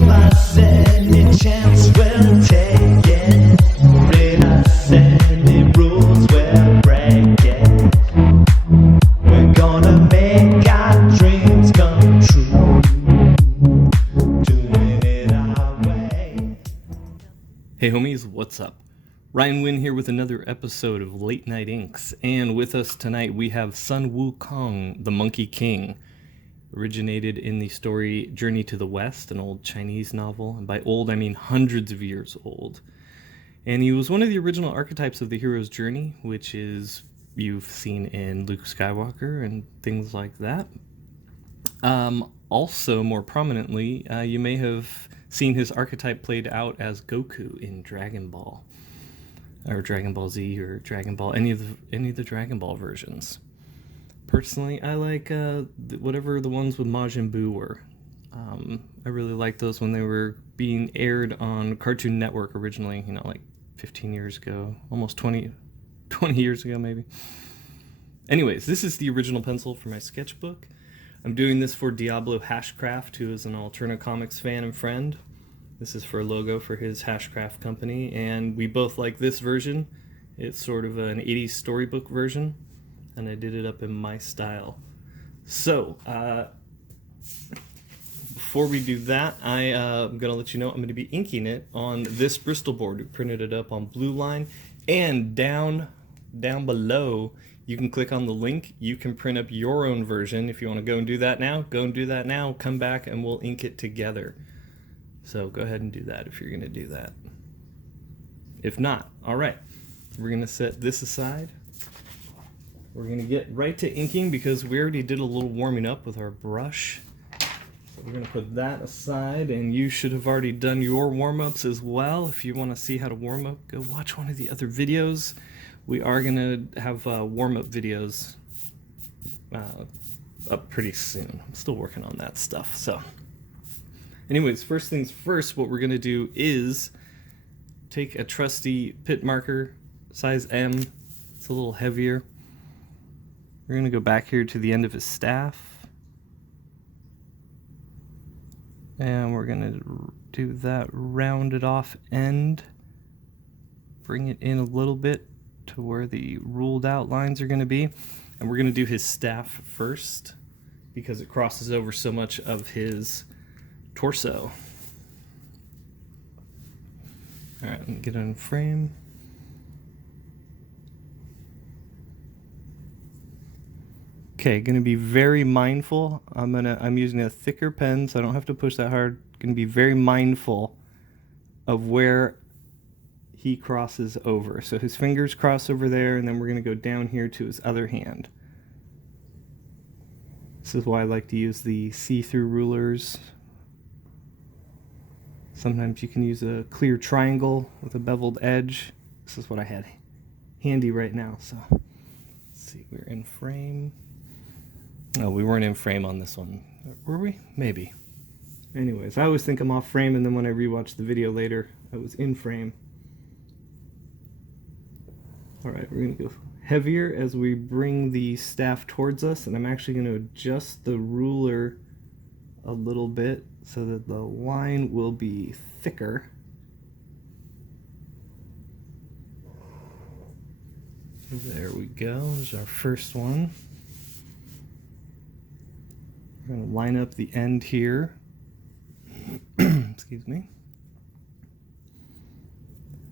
If there's any chance, we'll take it. Read us any rules, we'll break it. We're gonna make our dreams come true. Doing it our way. Hey homies, what's up? Ryan Wynn here with another episode of Late Night Inks, and with us tonight we have Sun Wukong, the Monkey King. Originated in the story Journey to the West, an old Chinese novel, and by old I mean hundreds of years old. And he was one of the original archetypes of the hero's journey, which is you've seen in Luke Skywalker and things like that. Also, more prominently, you may have seen his archetype played out as Goku in Dragon Ball, or Dragon Ball Z, or Dragon Ball, any of the Dragon Ball versions. Personally, I like whatever the ones with Majin Buu were. I really liked those when they were being aired on Cartoon Network originally, like 15 years ago, almost 20 years ago maybe. Anyways, this is the original pencil for my sketchbook. I'm doing this for Diablo Hashcraft, who is an Alterna Comics fan and friend. This is for a logo for his Hashcraft company, and we both like this version. It's sort of an 80s storybook version, and I did it up in my style. So, before we do that, I'm going to let you know I'm going to be inking it on this Bristol board. We printed it up on Blue Line, and down below, you can click on the link. You can print up your own version. If you want to go and do that now, go and do that now. Come back and we'll ink it together. So go ahead and do that if you're going to do that. If not, all right. We're going to set this aside. We're going to get right to inking because we already did a little warming up with our brush. So we're going to put that aside, and you should have already done your warm-ups as well. If you want to see how to warm up, go watch one of the other videos. We are going to have warm-up videos up pretty soon. I'm still working on that stuff. So anyways, first things first, what we're going to do is take a trusty pit marker, size M. It's a little heavier. We're going to go back here to the end of his staff. And we're going to do that rounded off end. Bring it in a little bit to where the ruled out lines are going to be. And we're going to do his staff first because it crosses over so much of his torso. All right, let me get it in frame. Okay, going to be very mindful. I'm using a thicker pen, so I don't have to push that hard. Going to be very mindful of where he crosses over. So his fingers cross over there, and then we're going to go down here to his other hand. This is why I like to use the see-through rulers. Sometimes you can use a clear triangle with a beveled edge. This is what I had handy right now. So let's see, we're in frame. No, we weren't in frame on this one. Were we? Maybe. Anyways, I always think I'm off frame, and then when I rewatch the video later, I was in frame. Alright, we're going to go heavier as we bring the staff towards us, and I'm actually going to adjust the ruler a little bit so that the line will be thicker. There we go. There's our first one. We're going to line up the end here. Excuse me.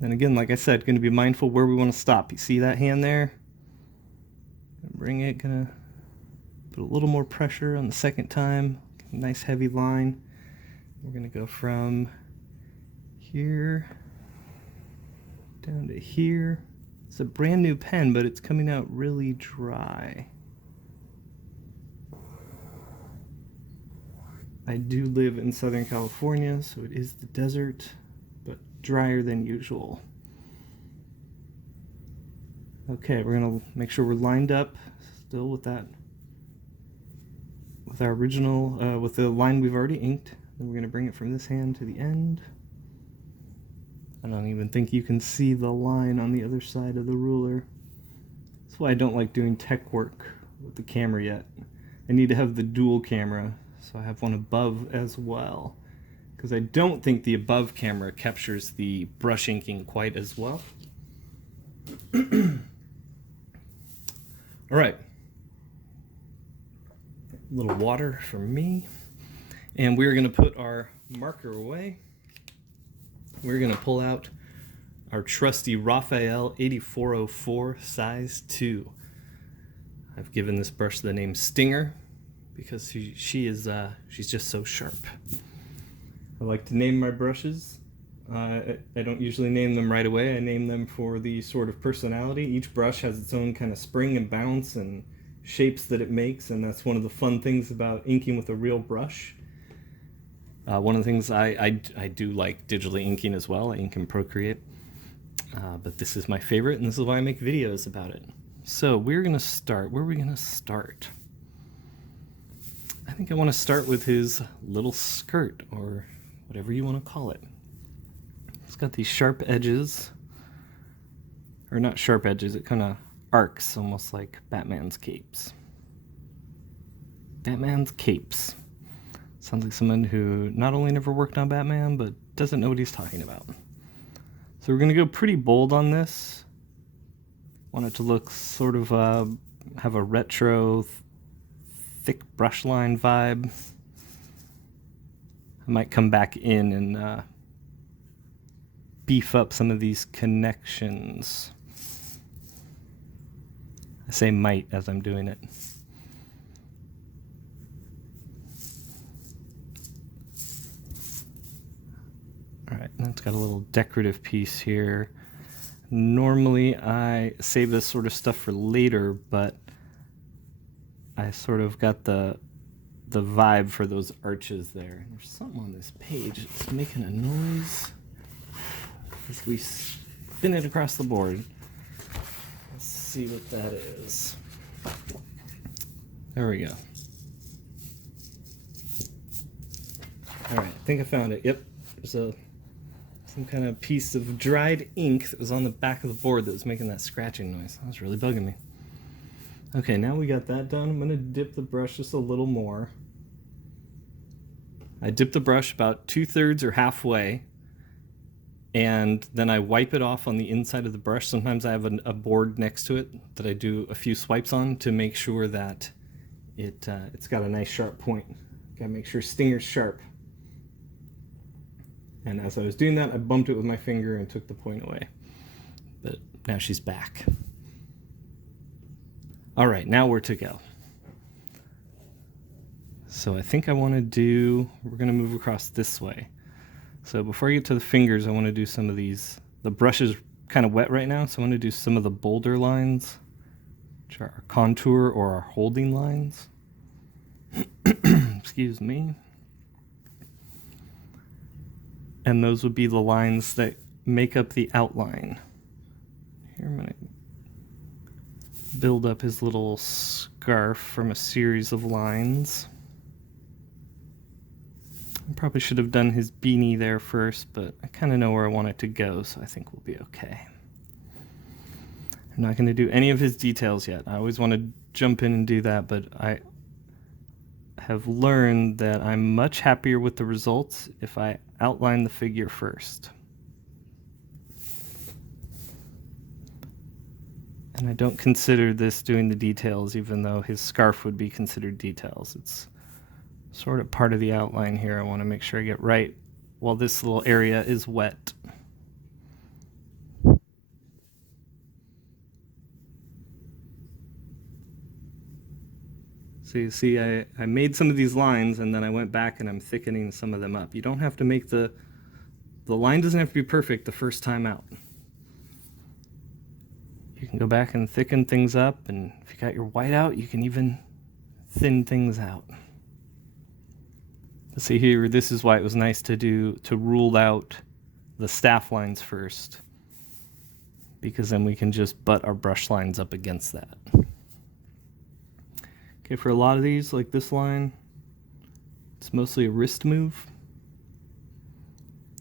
And again, like I said, going to be mindful where we want to stop. You see that hand there? Bring it, going to put a little more pressure on the second time. Nice heavy line. We're going to go from here down to here. It's a brand new pen, but it's coming out really dry. I do live in Southern California, so it is the desert, but drier than usual. Okay, we're going to make sure we're lined up still with that, with our original, with the line we've already inked. Then we're going to bring it from this hand to the end. I don't even think you can see the line on the other side of the ruler. That's why I don't like doing tech work with the camera yet. I need to have the dual camera, so I have one above as well, because I don't think the above camera captures the brush inking quite as well. All right. A little water for me. And we're going to put our marker away. We're going to pull out our trusty Raphael 8404 size 2. I've given this brush the name Stinger because she's just so sharp. I like to name my brushes. I don't usually name them right away. I name them for the sort of personality. Each brush has its own kind of spring and bounce and shapes that it makes, and that's one of the fun things about inking with a real brush. One of the things I do like digitally inking as well. I ink in Procreate, but this is my favorite, and this is why I make videos about it. So we're gonna start. Where are we gonna start? I think I want to start with his little skirt, or whatever you want to call it. It's got these sharp edges, or not sharp edges, it kind of arcs, almost like Batman's capes. Batman's capes. Sounds like someone who not only never worked on Batman, but doesn't know what he's talking about. So we're going to go pretty bold on this. Want it to look sort of, have a retro, thick brush line vibe. I might come back in and beef up some of these connections. I say might as I'm doing it. All right, that's got a little decorative piece here. Normally I save this sort of stuff for later, but I sort of got the vibe for those arches there. There's something on this page that's making a noise as we spin it across the board. Let's see what that is. There we go. All right, I think I found it. Yep, there's some kind of piece of dried ink that was on the back of the board that was making that scratching noise. That was really bugging me. Okay, now we got that done. I'm going to dip the brush just a little more. I dip the brush about 2/3 or halfway, and then I wipe it off on the inside of the brush. Sometimes I have a board next to it that I do a few swipes on to make sure that it's got a nice sharp point. Gotta make sure Stinger's sharp. And as I was doing that, I bumped it with my finger and took the point away. But now she's back. All right, now we're to go. So I think I want to we're going to move across this way. So before I get to the fingers, I want to do some of these. The brush is kind of wet right now, so I want to do some of the bolder lines, which are our contour or our holding lines. Excuse me. And those would be the lines that make up the outline. Here I'm going to build up his little scarf from a series of lines. I probably should have done his beanie there first, but I kind of know where I want it to go, so I think we'll be okay. I'm not going to do any of his details yet. I always want to jump in and do that, but I have learned that I'm much happier with the results if I outline the figure first. And I don't consider this doing the details, even though his scarf would be considered details. It's sort of part of the outline here. I want to make sure I get right while this little area is wet. So you see, I made some of these lines, and then I went back and I'm thickening some of them up. You don't have to make the line doesn't have to be perfect the first time out. You can go back and thicken things up, and if you got your white out, you can even thin things out. But see here, this is why it was nice to rule out the staff lines first, because then we can just butt our brush lines up against that. Okay, for a lot of these, like this line, it's mostly a wrist move.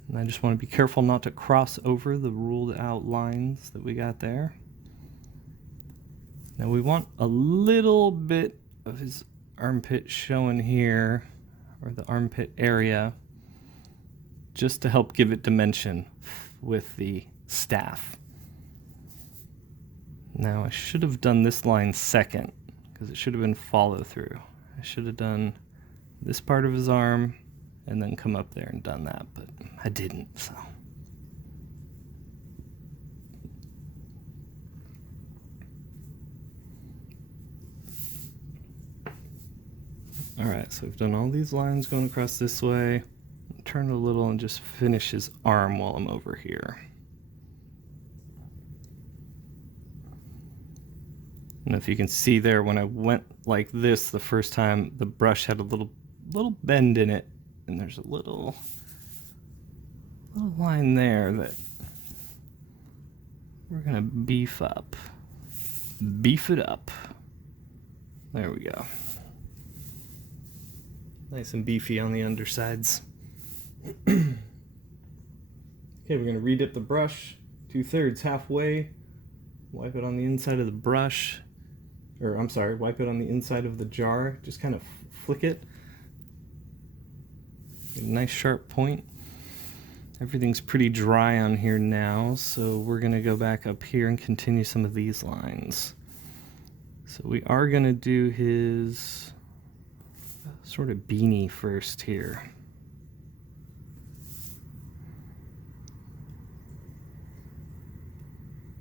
And I just want to be careful not to cross over the ruled out lines that we got there. Now we want a little bit of his armpit showing here, or the armpit area. just to help give it dimension with the staff. Now I should have done this line second, because it should have been follow through. I should have done this part of his arm and then come up there and done that, but I didn't, so. All right, so we've done all these lines going across this way. Turn a little and just finish his arm while I'm over here. And if you can see there, when I went like this the first time, the brush had a little bend in it, and there's a little line there that we're gonna beef up. Beef it up. There we go. Nice and beefy on the undersides. Okay, we're gonna redip the brush 2/3 halfway. Wipe it on the inside of the brush. Or I'm sorry, wipe it on the inside of the jar. Just kind of flick it. Get a nice sharp point. Everything's pretty dry on here now, so we're gonna go back up here and continue some of these lines. So we are gonna do his sort of beanie first here.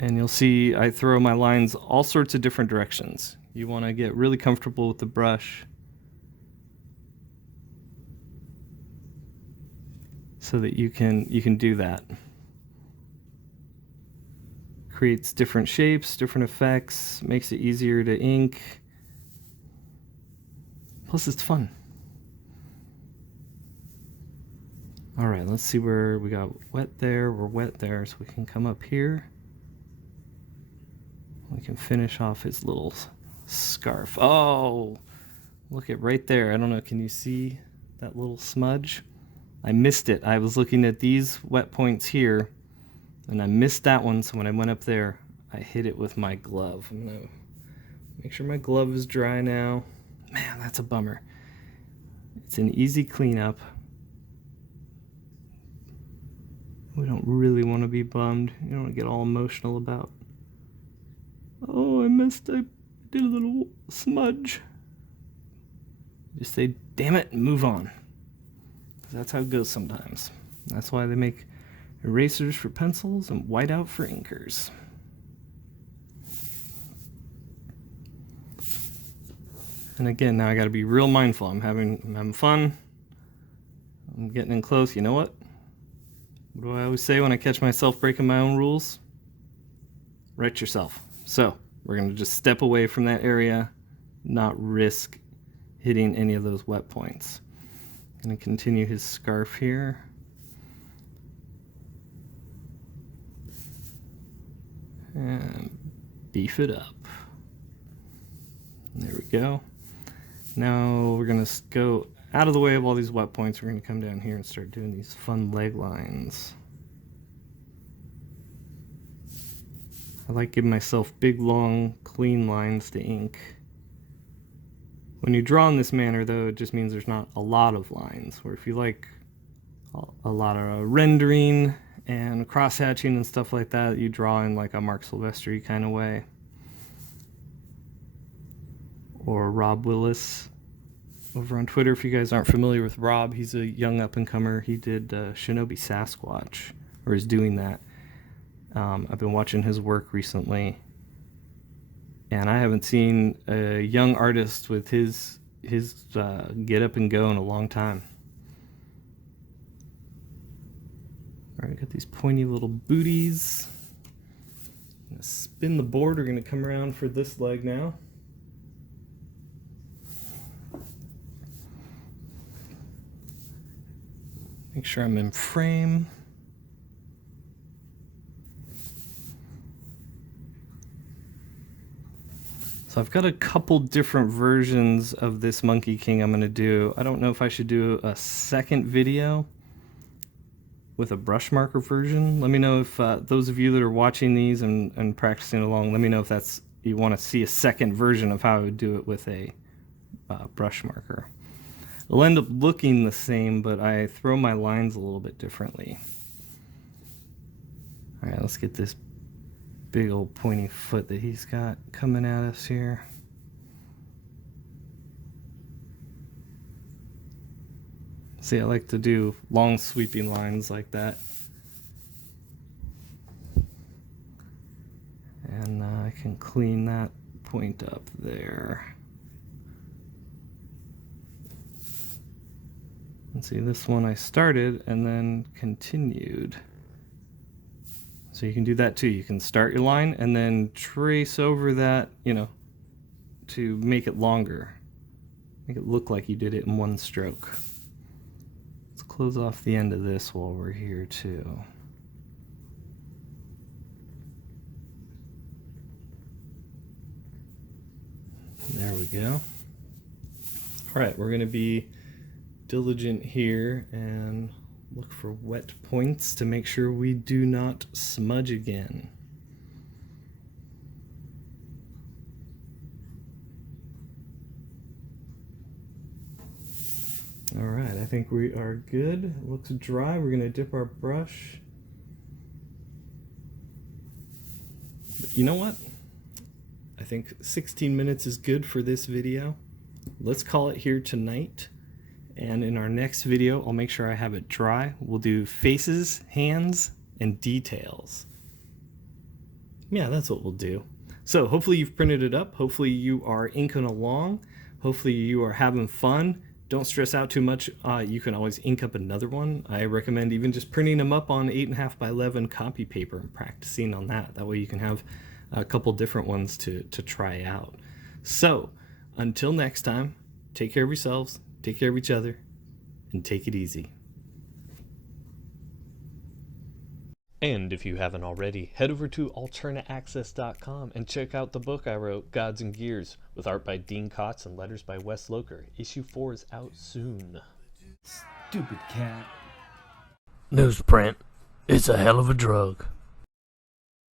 And you'll see I throw my lines all sorts of different directions. You want to get really comfortable with the brush so that you can do that. Creates different shapes, different effects, makes it easier to ink. Plus it's fun. All right, let's see where we got wet there, we're wet there, so we can come up here. We can finish off his little scarf. Oh, look at right there. I don't know, can you see that little smudge? I missed it. I was looking at these wet points here, and I missed that one, so when I went up there, I hit it with my glove. I'm gonna make sure my glove is dry now. Man, that's a bummer. It's an easy cleanup. We don't really want to be bummed. You don't want to get all emotional about, oh, I missed, I did a little smudge. Just say, damn it, and move on. That's how it goes sometimes. That's why they make erasers for pencils and whiteout for inkers. And again, now I gotta be real mindful. I'm having fun. I'm getting in close. You know what? What do I always say when I catch myself breaking my own rules? Write yourself. So we're gonna just step away from that area, not risk hitting any of those wet points. Gonna continue his scarf here. And beef it up. There we go. Now we're gonna go out of the way of all these wet points. We're gonna come down here and start doing these fun leg lines. I like giving myself big, long, clean lines to ink. When you draw in this manner, though, it just means there's not a lot of lines. Where if you like a lot of rendering and cross-hatching and stuff like that, you draw in like a Mark Silvestri kind of way. Or Rob Willis over on Twitter. If you guys aren't familiar with Rob, he's a young up-and-comer. He did Shinobi Sasquatch, or is doing that. I've been watching his work recently, and I haven't seen a young artist with his get up and go in a long time. All right, got these pointy little booties. I'm gonna spin the board. We're gonna come around for this leg now. Make sure I'm in frame. So I've got a couple different versions of this Monkey King I'm going to do. I don't know if I should do a second video with a brush marker version. Let me know if those of you that are watching these and practicing along, let me know if you want to see a second version of how I would do it with a brush marker. It'll end up looking the same, but I throw my lines a little bit differently. All right, let's get this big old pointy foot that he's got coming at us here. See, I like to do long sweeping lines like that. And I can clean that point up there. And see, this one I started and then continued. So you can do that too. You can start your line and then trace over that, you know, to make it longer. Make it look like you did it in one stroke. Let's close off the end of this while we're here too. There we go. All right, we're going to be diligent here and look for wet points to make sure we do not smudge again. All right, I think we are good. It looks dry. We're going to dip our brush. But you know what? I think 16 minutes is good for this video. Let's call it here tonight. And in our next video, I'll make sure I have it dry. We'll do faces, hands, and details. Yeah, that's what we'll do. So hopefully you've printed it up. Hopefully you are inking along. Hopefully you are having fun. Don't stress out too much. You can always ink up another one. I recommend even just printing them up on 8.5 by 11 copy paper and practicing on that. That way you can have a couple different ones to try out. So until next time, take care of yourselves, take care of each other, and take it easy. And if you haven't already, head over to alternaaccess.com and check out the book I wrote, Gods and Gears, with art by Dean Kotz and letters by Wes Loker. Issue 4 is out soon. Stupid cat. Newsprint. It's a hell of a drug.